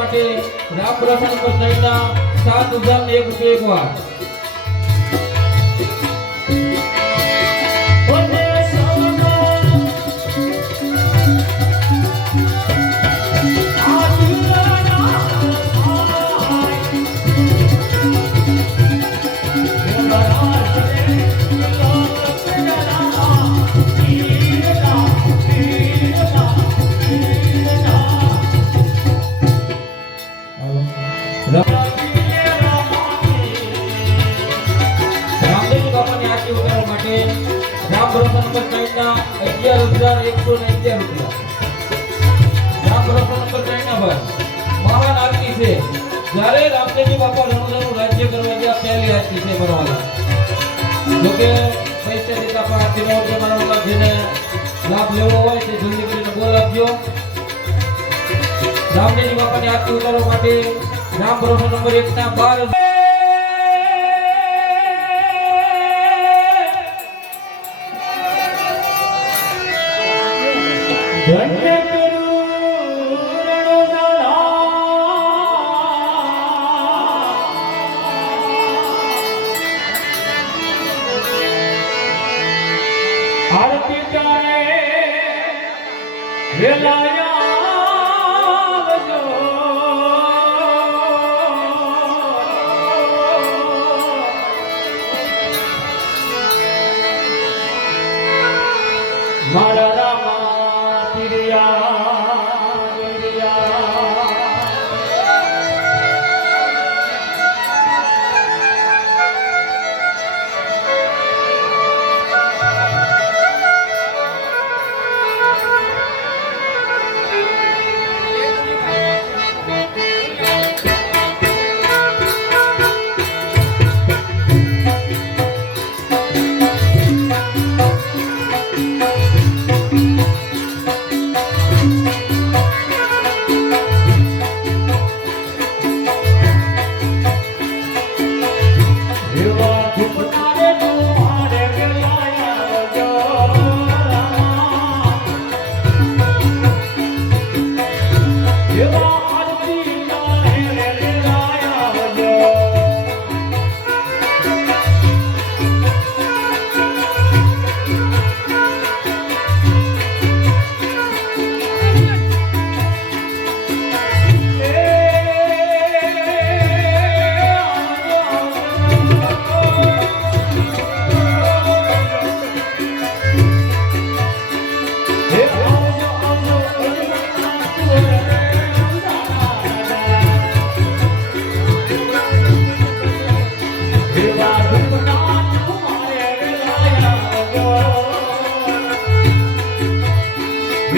માટે રામ પ્રસન્ન પર ચડીના સાત હજાર એક રૂપિયા એક માટે રામ રોશન ચડીના અગિયાર હજાર રૂપિયા. રામ રોશન ચડીના પર મહાન આરતી છે. જ્યારે રામદેવજી બાપા રણોદરનું રાજ્ય કરવા ગયા, પહેલી આરતી છે બરોબર જોકે પૈસા દેતા પણ આરતીનો જે માનવમાં જેને લાભ લેવો હોય તે જલ્દી કરીને બોલ આપજો. રામદેવજી બાપાની આરતી ઉતારવા માટે રામ ભરોસો નંબર એક ના બાર વેલાયા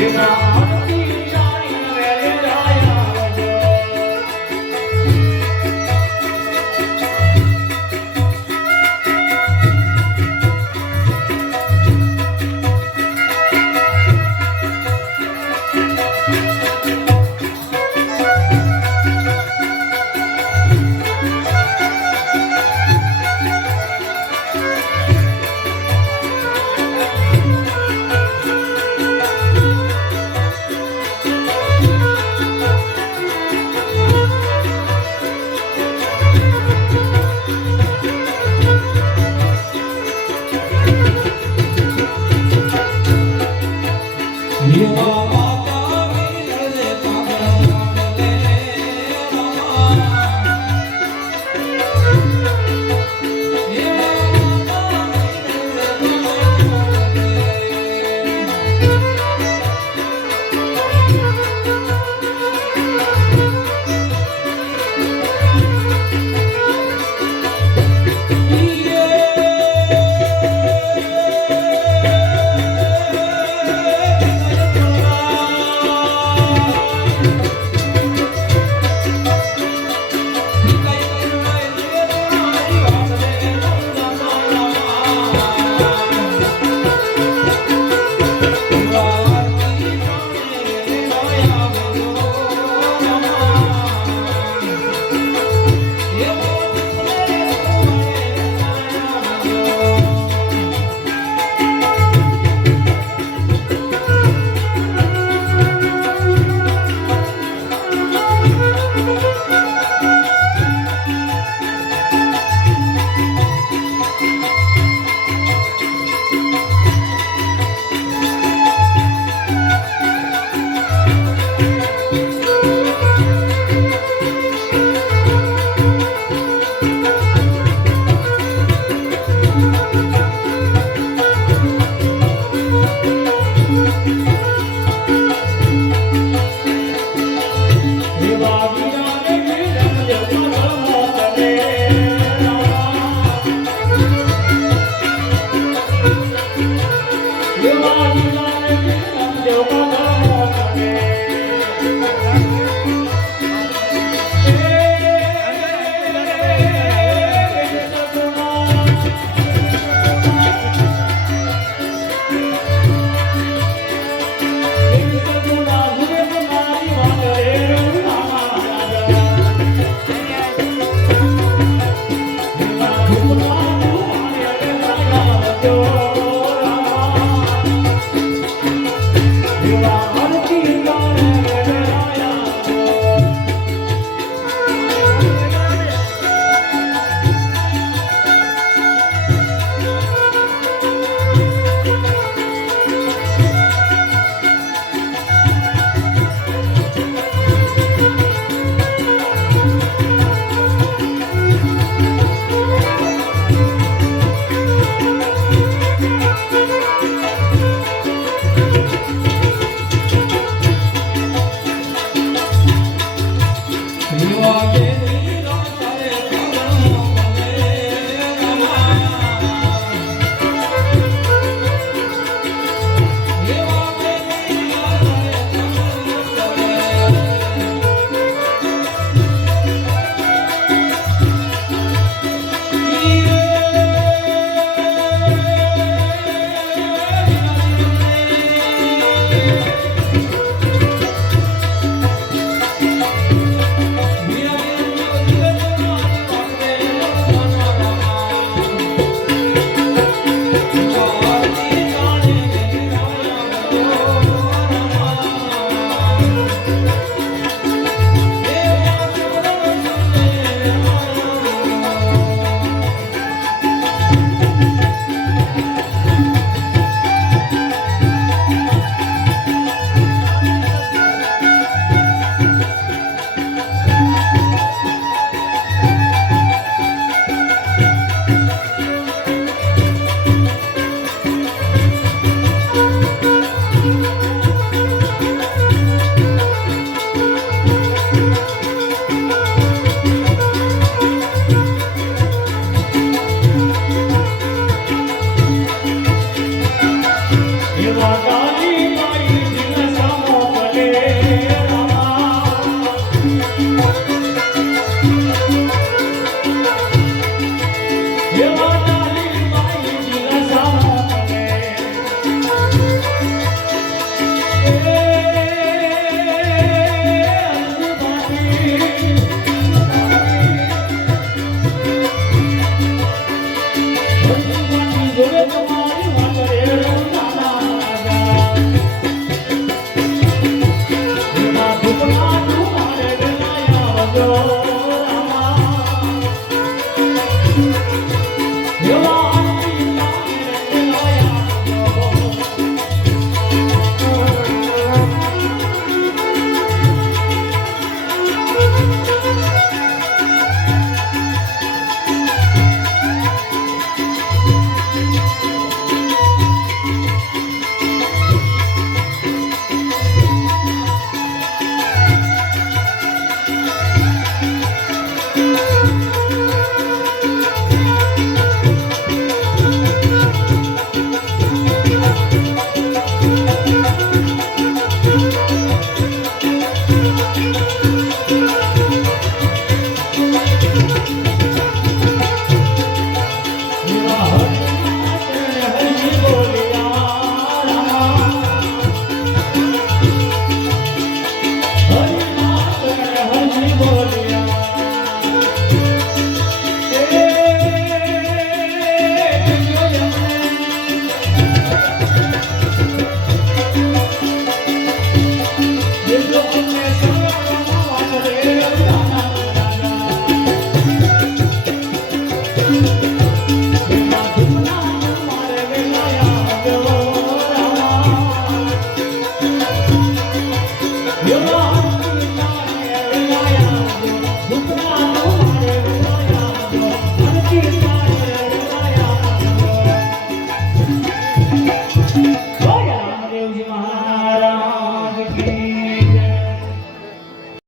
Amen. Yeah.